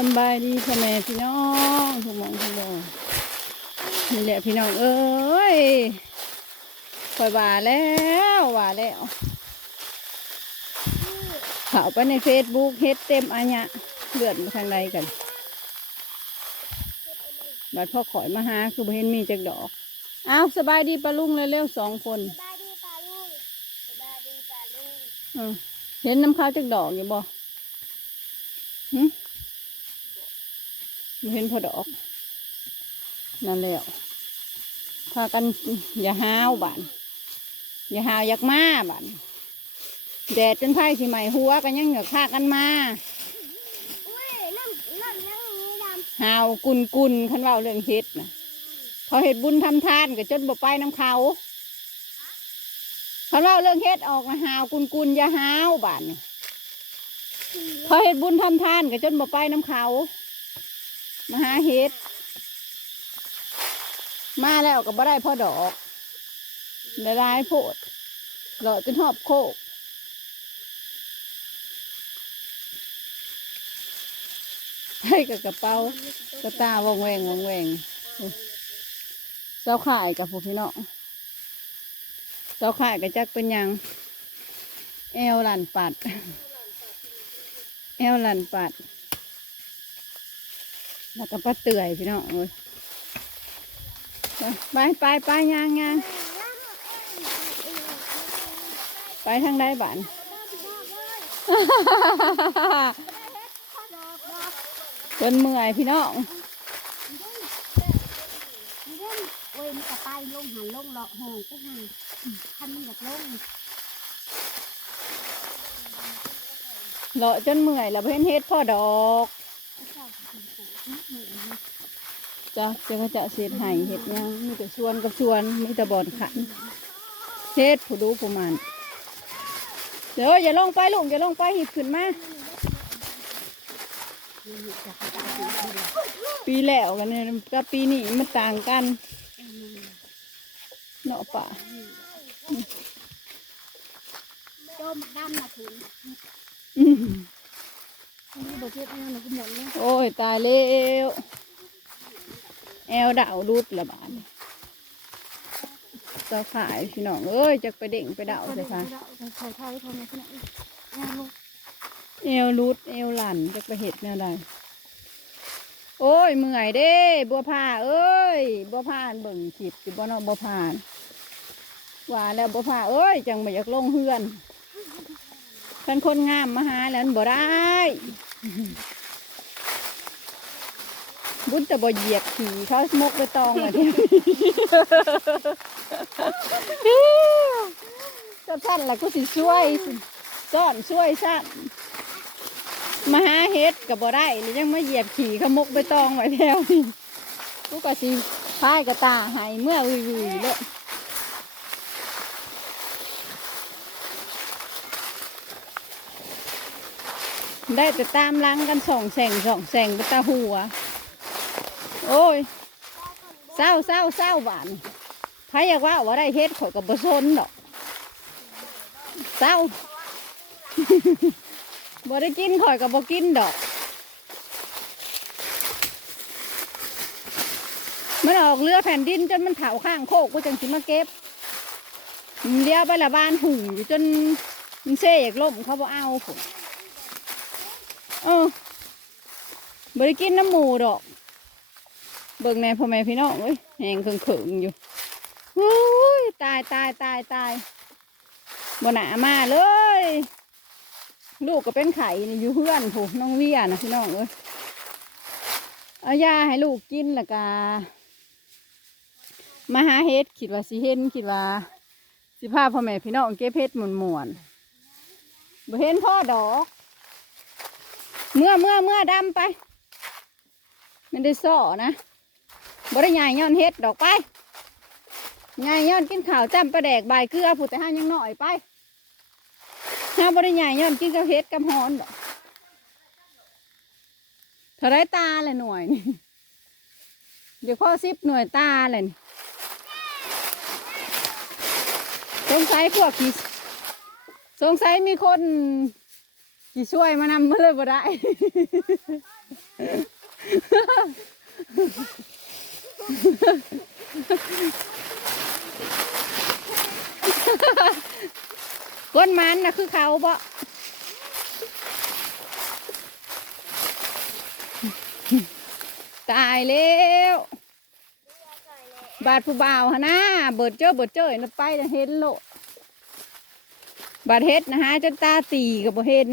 สำบายดีพ่อแม่พี่น้องทุกหมองทุกหมองนี่แหละพี่น้องเอ้ยคอยว่าแล้วว่าแล้วเข้าไปในเฟซบุ๊กเฮ็ดเต็มอันเนี้ยเลือดมาทางใดกันบัดพ่อข่อยมาหาคือบ่เห็นมีจักดอกอ้าวสบายดีปะลุงเร็วๆสองคนสบายดีป่าลุงสบายดีป่าลุงเออเห็นน้ำข้าวจักดอกอยู่บ่หึ บ่เห็นพอดอก นั่นแหล้วพากันอย่าห้าวบานอย่าห้าวอยากมาบานแดดจนไผ่สิใหม่หัวกันยังเหงือกฆ่ากันมาห้าวกุนกุนๆคันเว่าเรื่องเฮ็ดนะเขาเฮ็ดบุญทำทานก็จนบ่ไปน้ำเขาคันเว่าเรื่องเฮ็ดออกมาหาวกุนกุนอย่าห้าวบานนี่ำเขาเฮ็ดบุญทำทานก็จนบ่ไปน้ำเขา มาหาเฮ็ด มาแล้วก็บ่ได้พ่อดอกละลายโพดเลาะจนหอบโคกให้กับกระเป๋ากระตาวงแวงวงแวงเจ้าข่ายกับพวกพี่น้องเจ้าข่ายกับจักเป็นยังแอวหลันปัด แอวหลันปัด แล้วก็ปลาเตื่อยพี่น้องเอ้ยไปไปไปยางยางไปทางใดบ้านจนเมื่อยพี่น้องเว้ยมันจะไปลงหันลงหลอกห้องไปหันคันมันอยากลงเลาะจนเมื่อยแล้วเพิ่นเฮ็ดพ่อดอก จ้ะจะก็จะเสียดไห้เฮ็ดหยังมีแต่ชวนกับชวนมีแต่บอนขันเฮ็ดผู้ดูผู้มันเดี๋ยวอย่าลงไปลูกอย่าลงไปหิบขึ้นมาปีแล้วกันเนี่ยกับปีนี้มันต่างกันเนาะป่ะโจมดำมาถึงอืมมีบทเรียนอะไรหนูก็หมดเลยโอ้ย ตายแล้ว แอวดาวรุดละบาดนี้เจ้าขายพี่น้องเอ้ยจะไปเด่งไปดาวใช่ไหมใส่ไทยทำไงขนาดนี้งานลูกแอวรุดแอวหลั่นจะไปเห็ดแนวใดโอ้ยเมื่อยเด้บัวผ้าเอ้ยบัวผ้าเบิ่งขีดสิบ่เนาะบัวผ้าว่าแล้วบัวผ้าเอ้ยจังไม่อยากลงเฮือนเป็นคนงามมาหาแล้วมันบ่ได้ บุญจะบ่เหยียบขี่เขามกไปตองมาที่จะท่านละก็สิช่วยซ่อนช่วยซ้ำมาหาเฮ็ดกับบ่ได้แล้วยังมาเหยียบขี่เขามกไปตองไว้แล้วนี่กูก็สิพายกระตาใหายเมื่อวิวๆเลยได้แต่ตามหล้างกันสองแสงสองแสงไปตาหัว โอ้ยเศร้าเศร้าเศร้าบานใครอยากว่าว่าได้เฮ็ดข่อยกับบซนดอกเศร้าบ่ได้กินข่อยกับบ่กินดอกมันออกเรือแผ่นดินจนมันเถาข้างโคกกูจังสิมาเก็บเลี้ยวไปละบ้านหุ่งอยู่จนมันเซ่อยากล่มเขาบ่เอาผมเออบ่ได้กินน้ำหมูดอก บิ่งในพ่อแม่พี่น้องเอ้ยแหงเขิงๆอยู่โอ้ยตายตายตายตายบนหนามาเลย ลูกก็เป็นไข่นี่อยู่เพื่อนผูน้องเวียนะพี่น้องเอ้ยเอายาให้ลูกกินล้วก็มาหาเฮ็ดคิดว่าสิเห็นคิดว่า สิพาพ่อแม่พี่น้องเก็บเฮ็ดหมุนมวนบ่เห็นพ่อดอก เมื่อเมื่อเมื่อดำไปไม่ได้ซ่อนะ บริยายย้อนเฮ็ดดอกไปยายย้อนกินข้าวจ้ำปลาแดกใบเกลือผู้แต่ห้ายังหน่อยไปห้าบริยายย้อนกินกับเฮ็ดกับฮอนดอกเท่าไรตาเลยหน่วยนี่เดี๋ยวข้อซิบหน่วยตาเลยนี่สงสัยพวกขี่สงสัยมีคนขี่ช่วยมานำมาเลยบ่ได้ ก้นมันนะคือเขาบ่ตายแล้วบาดผู้บ่าวหนนะเบิดเจ้อเบิดเจ้อนะไปนะเห็นโลบาดเฮ็ดนะฮะจนตาตีกับบ่เห็น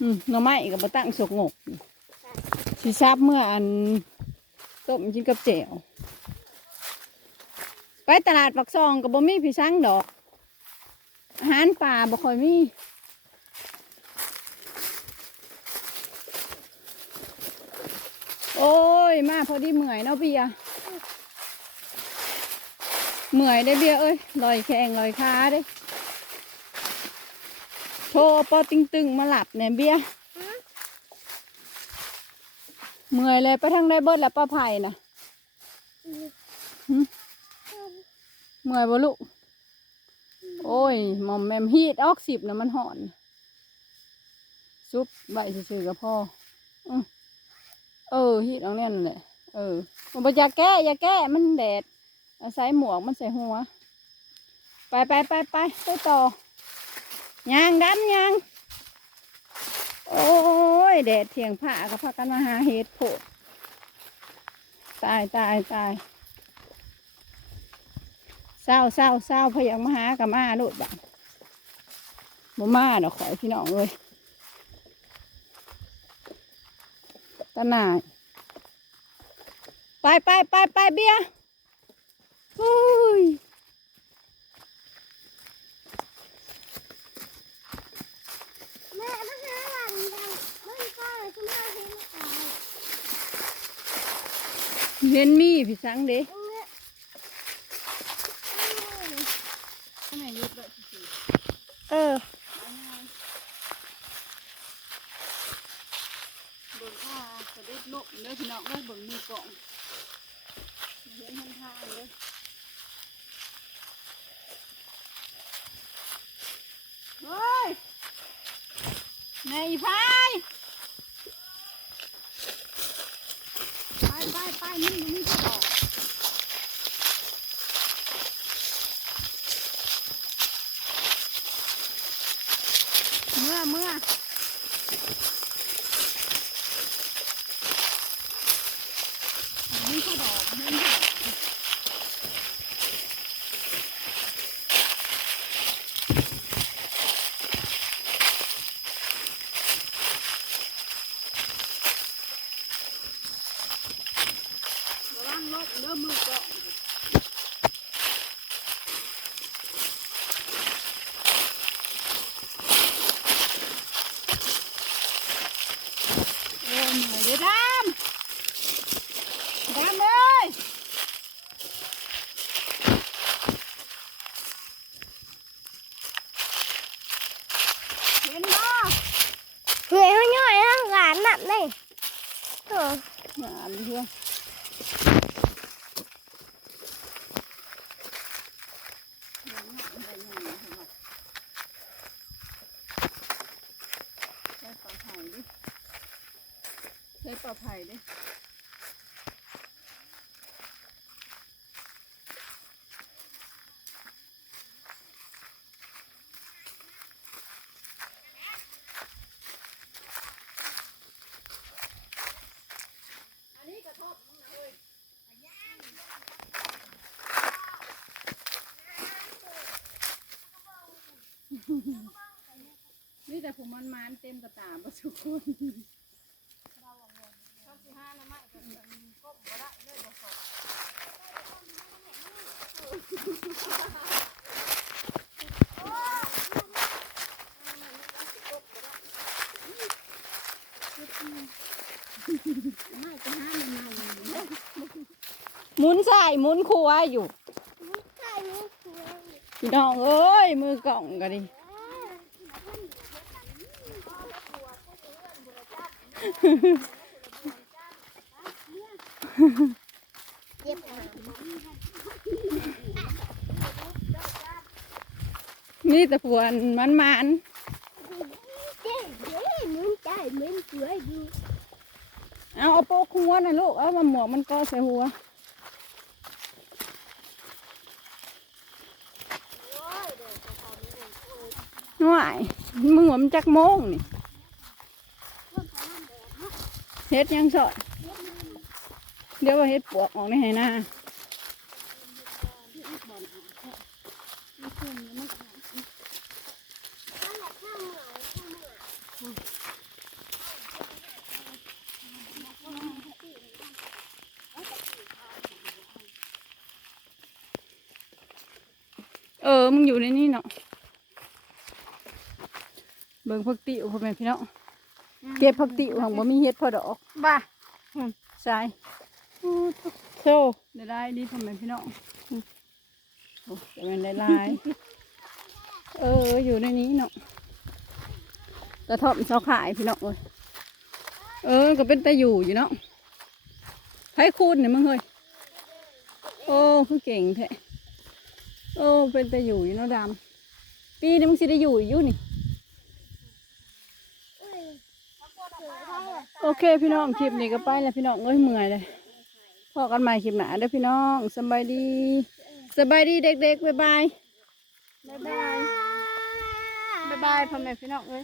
อืมหน่อไม้กับบ่ตั้งสกงก สิทราบเมื่ออันต้มกินกับแจ่วไปตลาดปักซองกับบ่มีพี่ช้างดอก อาหารป่าบ่ค่อยมีโอ้ย มาพอดีเหมื่อยเนาะเบียร์เมื่อยได้เบียเอ้ยลอยแข้งลอยขาเด้โทรปอติงตึงมาหลับเนี่ยเบีย เมื่อยเลยไปทางได้เบิดแล้วป้าไผ่นะเมื่อยบ่ลูกโอ้ยหมอมแมมฮีดออกสิบนะมันหอน ซุปใบซื่อๆกับพ่อเออฮีดเอาเนี่ยนั่นแหละเออมันอยาแก้อยาแก้มันแดดอาใส่หมวกมันใส่หัว ไปไปไปไปไปต่อยางดำยางโอ้ แดดเถียงผ้ากับพากันมาหาเห็ดโผดตายตายตายเศร้าเศร้าเศร้าพะยังมาหากับมาโลดบ้างบ่มาดอกขอยพี่น้องเลยตาหน่ายไปไปไปไปเบียร์อุ้ย แม่ถ้าหาหลังดังไม่ก็เลยคุณแม่เห็นตาย เห็นมีพี่สังเด้ตรงเนี้ยเออเบิ่งผ้าสะดุดลบเด้อพี่น้องเด้อเบิ่งมือกล่องเห็นทางทางเลยเฮ้ยนายพายไป ไปไปนี่มันนี่ก็ออกเมื่อเมื่อ นี่เขาดอกนี่เขาดอกระวังรถเริ่มมือเกาะโอ้ยเหนื่อยเด้อดำดำเลยเห็นบ่เหนื่อยเขาย่อยนะหลานหนักเลยเออ งานเพื่อนใช้ปลาไผ่ดิใช้ปลาไผ่ดิ นี่แต่ผมมันมันๆเต็มกระตาบสุกุลหมุนใส่หมุนครัวอยู่ใช่นี่คือพี่น้องเอ้ยมือกล่องกันดิ เย็บหานี่แต่ผวนมันมันเจ๊เหม็นเกลืออยู่เอาเอาโปกหัวนะลูก เอามาหมวกมันก็ใส่หัวหน่ายมึงว่ามันจักโมงนี่ เฮ็ดยังสอดเดี๋ยวว่าเฮ็ดปวกออกในไหนาเออ มึงอยู่ในนี่เนาะ เบิ่งพักติวพ่อแม่พี่เน้อง เก็บพักติวของบ่มีเฮ็ดพอดอกบ้าใช่โซได้ได้ดีพ่อแม่พี่น้องอืมโอ้แต่มันได้ลายเอออยู่ในนี้เนาะกระท่อมเสาขายพี่น้องเอ้ยเออ ก็เป็นตาอยู่อยู่เนาะไผคูณเนี่ยมึงเฮ้ยโอ้คือเก่งแท้โอ้เป็นตาอยู่อยู่เนาะดำปีนี้มึงสิได้อยู่อยู่นี่ โอ เคพี่น้องคลิปนี้ก็ไปแล้วพี่น้องเอ้ยเมื่อยเลยพอกันใหม่คลิปหน้าเด้อพี่น้องสบายดีสบายดีเด็กๆบ๊ายบายบ๊ายบายบ๊ายบายพ่อแม่พี่น้องเอ้ย